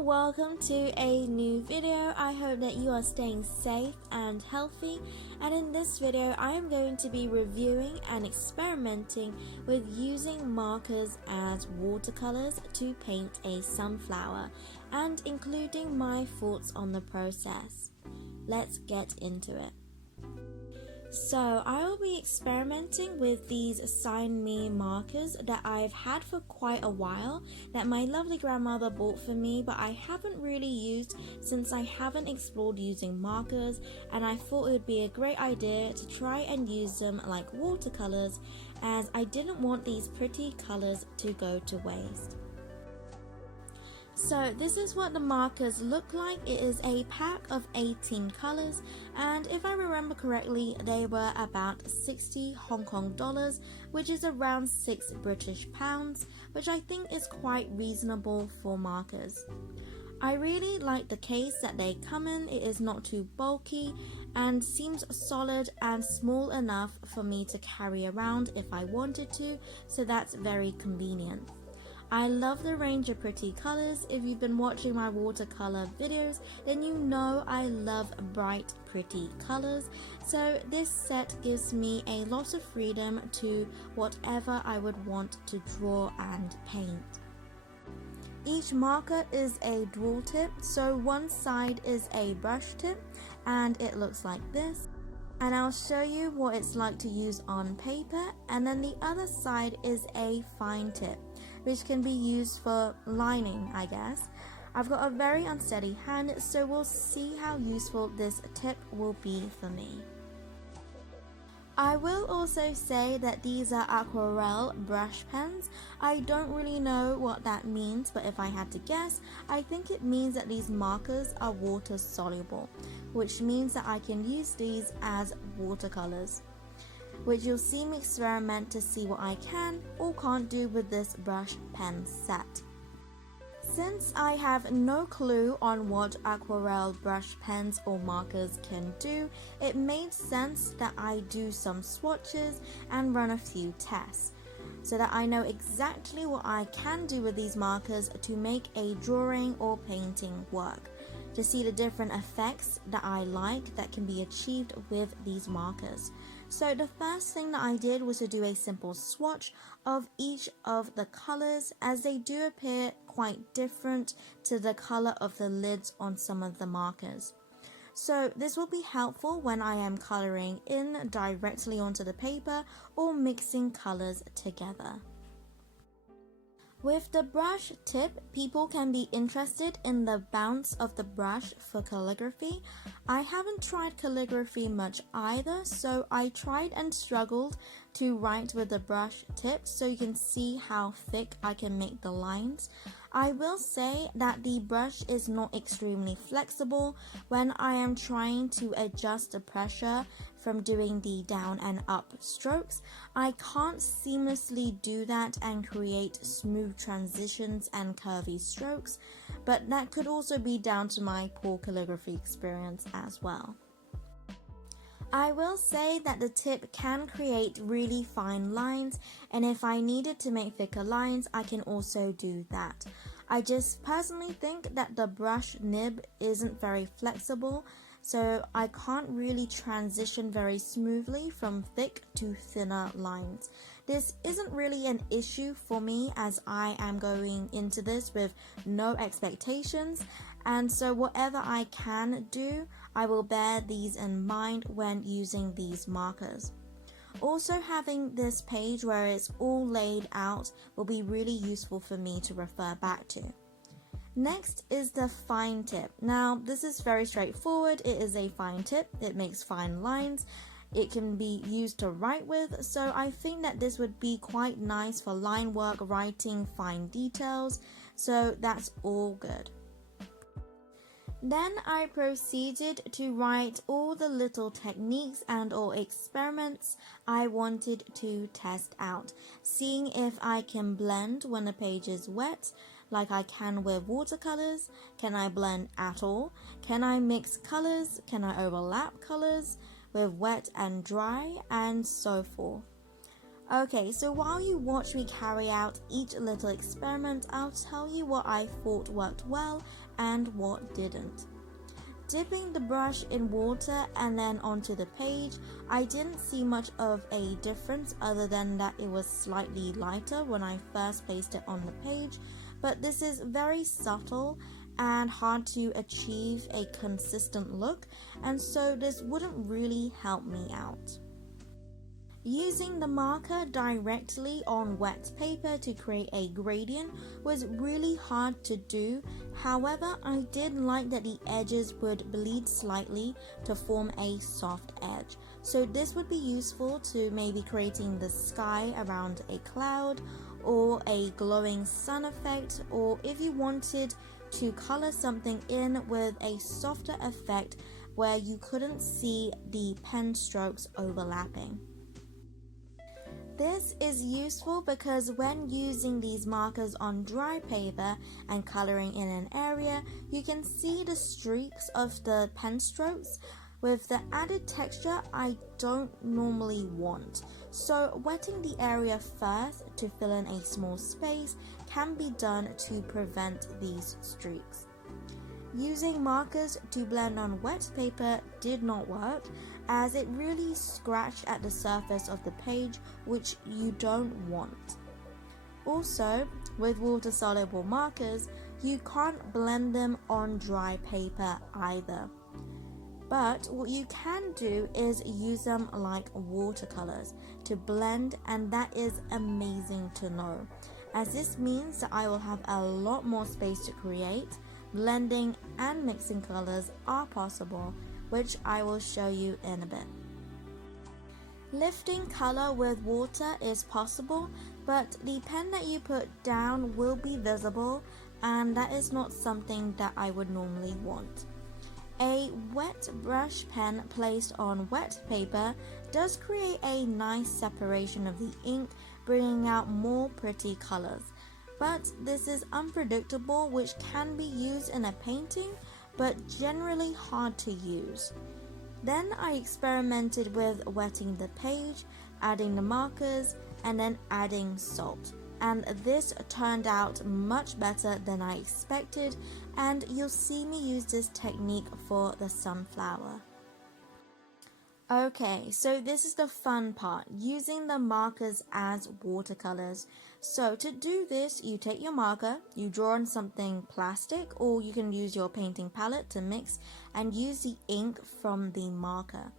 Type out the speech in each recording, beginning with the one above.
and welcome to a new video. I hope that you are staying safe and healthy, and in this video I am going to be reviewing and experimenting with using markers as watercolors to paint a sunflower and including my thoughts on the process. Let's get into it. So I will be experimenting with these Signme markers that I've had for quite a while, that my lovely grandmother bought for me, but I haven't really used since I haven't explored using markers, and I thought it would be a great idea to try and use them like watercolors, as I didn't want these pretty colors to go to waste. So this is what the markers look like. It is a pack of 18 colors, and if I remember correctly, they were about 60 Hong Kong dollars, which is around 6 British pounds, which I think is quite reasonable for markers. I really like the case that they come in. It is not too bulky and seems solid and small enough for me to carry around if I wanted to, so that's very convenient. I love the range of pretty colors. If you've been watching my watercolor videos, then you know I love bright, pretty colors. So this set gives me a lot of freedom to whatever I would want to draw and paint. Each marker is a dual tip, so one side is a brush tip and it looks like this. And I'll show you what it's like to use on paper, and then the other side is a fine tip, which can be used for lining, I guess. I've got a very unsteady hand, so we'll see how useful this tip will be for me. I will also say that these are aquarelle brush pens. I don't really know what that means, but if I had to guess, I think it means that these markers are water soluble, which means that I can use these as watercolors, which you'll see me experiment to see what I can or can't do with this brush pen set. Since I have no clue on what aquarelle brush pens or markers can do, it made sense that I do some swatches and run a few tests, so that I know exactly what I can do with these markers to make a drawing or painting work, to see the different effects that I like that can be achieved with these markers. So the first thing that I did was to do a simple swatch of each of the colors, as they do appear quite different to the color of the lids on some of the markers. So this will be helpful when I am coloring in directly onto the paper or mixing colors together. With the brush tip, people can be interested in the bounce of the brush for calligraphy. I haven't tried calligraphy much either, so I tried and struggled to write with the brush tip, so you can see how thick I can make the lines. I will say that the brush is not extremely flexible when I am trying to adjust the pressure from doing the down and up strokes. I can't seamlessly do that and create smooth transitions and curvy strokes, but that could also be down to my poor calligraphy experience as well. I will say that the tip can create really fine lines, and if I needed to make thicker lines, I can also do that. I just personally think that the brush nib isn't very flexible, so I can't really transition very smoothly from thick to thinner lines. This isn't really an issue for me, as I am going into this with no expectations, and so whatever I can do, I will bear these in mind when using these markers. Also, having this page where it's all laid out will be really useful for me to refer back to. Next is the fine tip. Now, this is very straightforward. It is a fine tip. It makes fine lines. It can be used to write with, so I think that this would be quite nice for line work, writing fine details, so that's all good. Then I proceeded to write all the little techniques and or experiments I wanted to test out, seeing if I can blend when the page is wet, like I can with watercolors. Can I blend at all? Can I mix colors? Can I overlap colors with wet and dry, and so forth. Okay, so while you watch me carry out each little experiment, I'll tell you what I thought worked well and what didn't. Dipping the brush in water and then onto the page, I didn't see much of a difference other than that it was slightly lighter when I first placed it on the page, but this is very subtle and hard to achieve a consistent look, and so this wouldn't really help me out. Using the marker directly on wet paper to create a gradient was really hard to do. However, I did like that the edges would bleed slightly to form a soft edge. So this would be useful to maybe creating the sky around a cloud or a glowing sun effect, or if you wanted to color something in with a softer effect where you couldn't see the pen strokes overlapping. This is useful because when using these markers on dry paper and coloring in an area, you can see the streaks of the pen strokes with the added texture I don't normally want. So wetting the area first to fill in a small space can be done to prevent these streaks. Using markers to blend on wet paper did not work, as it really scratched at the surface of the page, which you don't want. Also, with water-soluble markers, you can't blend them on dry paper either. But what you can do is use them like watercolors to blend, and that is amazing to know, as this means that I will have a lot more space to create. Blending and mixing colors are possible, which I will show you in a bit. Lifting color with water is possible, but the pen that you put down will be visible, and that is not something that I would normally want. A wet brush pen placed on wet paper does create a nice separation of the ink, bringing out more pretty colors. But this is unpredictable, which can be used in a painting, but generally hard to use. Then I experimented with wetting the page, adding the markers, and then adding salt. And this turned out much better than I expected, and you'll see me use this technique for the sunflower. Okay, so this is the fun part, using the markers as watercolors. So to do this, you take your marker, you draw on something plastic, or you can use your painting palette to mix and use the ink from the marker.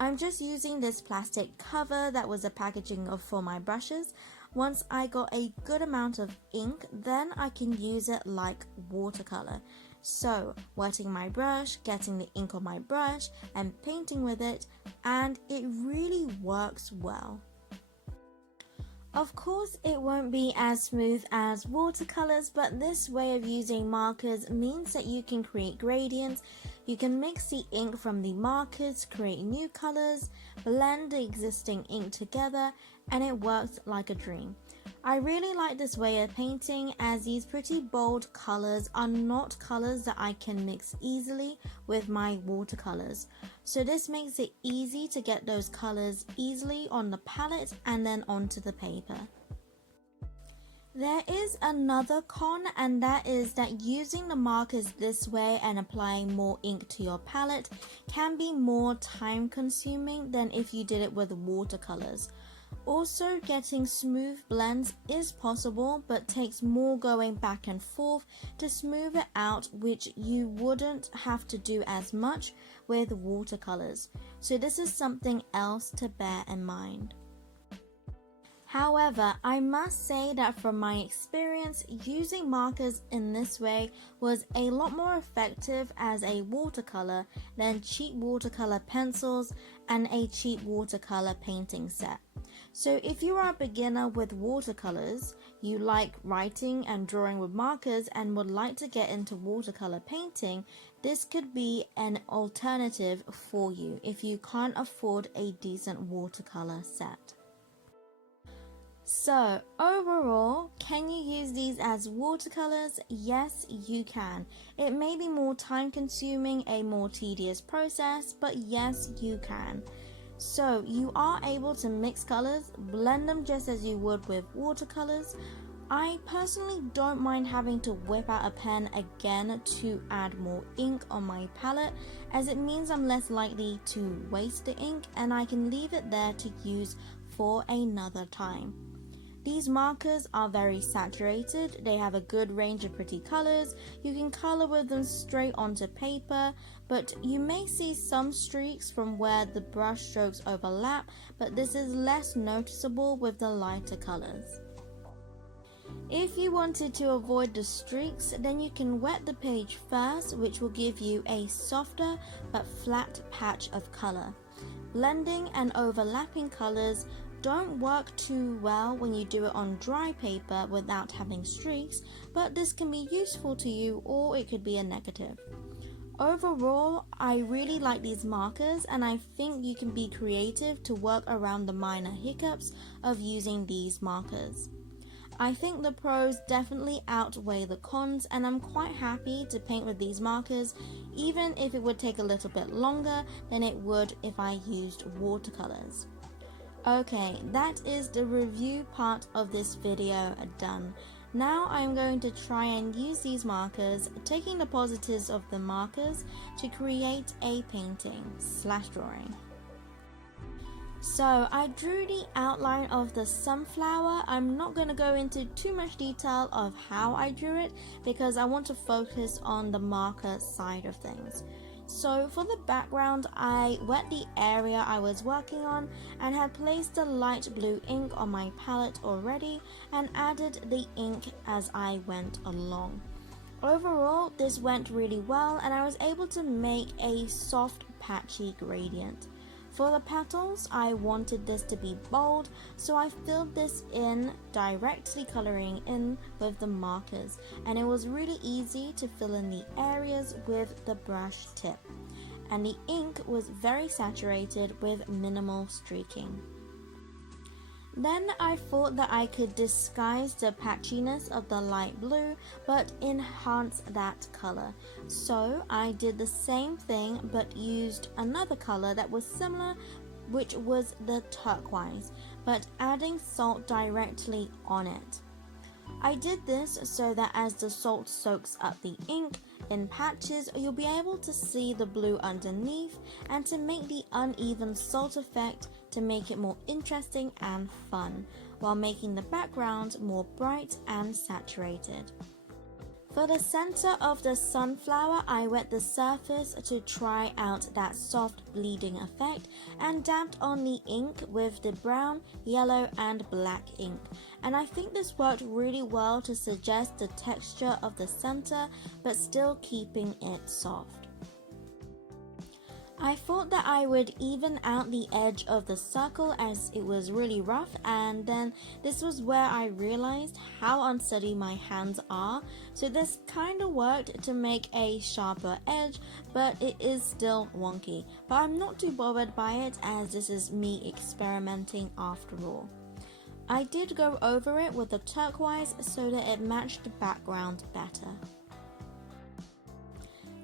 I'm just using this plastic cover that was a packaging for my brushes. Once I got a good amount of ink, then I can use it like watercolor. So, wetting my brush, getting the ink on my brush, and painting with it, and it really works well. Of course, it won't be as smooth as watercolors, but this way of using markers means that you can create gradients, you can mix the ink from the markers, create new colors, blend the existing ink together, and it works like a dream. I really like this way of painting, as these pretty bold colors are not colors that I can mix easily with my watercolors. So this makes it easy to get those colors easily on the palette and then onto the paper. There is another con, and that is that using the markers this way and applying more ink to your palette can be more time consuming than if you did it with watercolors. Also, getting smooth blends is possible, but takes more going back and forth to smooth it out, which you wouldn't have to do as much with watercolors. So this is something else to bear in mind. However, I must say that from my experience, using markers in this way was a lot more effective as a watercolor than cheap watercolor pencils and a cheap watercolor painting set. So if you are a beginner with watercolors, you like writing and drawing with markers and would like to get into watercolor painting, this could be an alternative for you if you can't afford a decent watercolor set. So overall, can you use these as watercolors? Yes, you can. It may be more time consuming, a more tedious process, but yes, you can. So you are able to mix colors, blend them just as you would with watercolors. I personally don't mind having to whip out a pen again to add more ink on my palette, as it means I'm less likely to waste the ink and I can leave it there to use for another time. These markers are very saturated, they have a good range of pretty colors, you can color with them straight onto paper, but you may see some streaks from where the brush strokes overlap, but this is less noticeable with the lighter colors. If you wanted to avoid the streaks, then you can wet the page first, which will give you a softer but flat patch of color. Blending and overlapping colors don't work too well when you do it on dry paper without having streaks, but this can be useful to you or it could be a negative. Overall, I really like these markers and I think you can be creative to work around the minor hiccups of using these markers. I think the pros definitely outweigh the cons and I'm quite happy to paint with these markers, even if it would take a little bit longer than it would if I used watercolors. Okay, that is the review part of this video done. Now I'm going to try and use these markers, taking the positives of the markers to create a painting/drawing. So I drew the outline of the sunflower. I'm not going to go into too much detail of how I drew it because I want to focus on the marker side of things. So for the background, I wet the area I was working on and had placed the light blue ink on my palette already and added the ink as I went along. Overall, this went really well and I was able to make a soft patchy gradient. For the petals, I wanted this to be bold, so I filled this in, directly coloring in with the markers, and it was really easy to fill in the areas with the brush tip. And the ink was very saturated with minimal streaking. Then I thought that I could disguise the patchiness of the light blue but enhance that color. So I did the same thing but used another color that was similar, which was the turquoise, but adding salt directly on it. I did this so that as the salt soaks up the ink in patches, you'll be able to see the blue underneath, and to make the uneven salt effect to make it more interesting and fun, while making the background more bright and saturated. For the center of the sunflower, I wet the surface to try out that soft bleeding effect and dabbed on the ink with the brown, yellow and black ink. And I think this worked really well to suggest the texture of the center but still keeping it soft. I thought that I would even out the edge of the circle as it was really rough, and then this was where I realized how unsteady my hands are, so this kind of worked to make a sharper edge, but it is still wonky. But I'm not too bothered by it as this is me experimenting after all. I did go over it with the turquoise so that it matched the background better.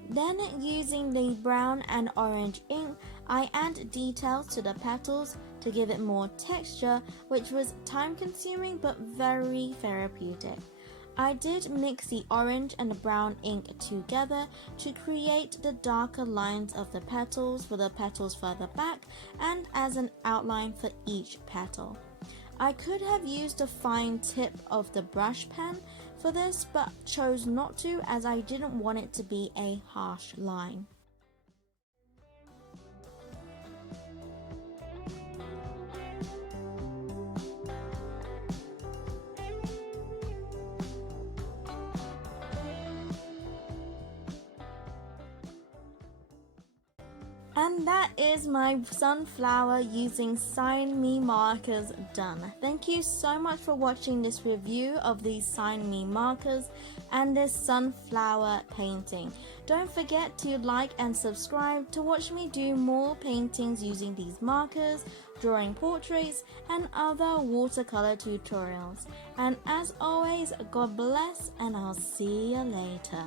Then, using the brown and orange ink, I add details to the petals to give it more texture, which was time consuming but very therapeutic. I did mix the orange and the brown ink together to create the darker lines of the petals for the petals further back and as an outline for each petal. I could have used the fine tip of the brush pen for this, but chose not to as I didn't want it to be a harsh line. And that is my sunflower using Signme markers done. Thank you so much for watching this review of these Signme markers and this sunflower painting. Don't forget to like and subscribe to watch me do more paintings using these markers, drawing portraits and other watercolor tutorials. And as always, God bless and I'll see you later.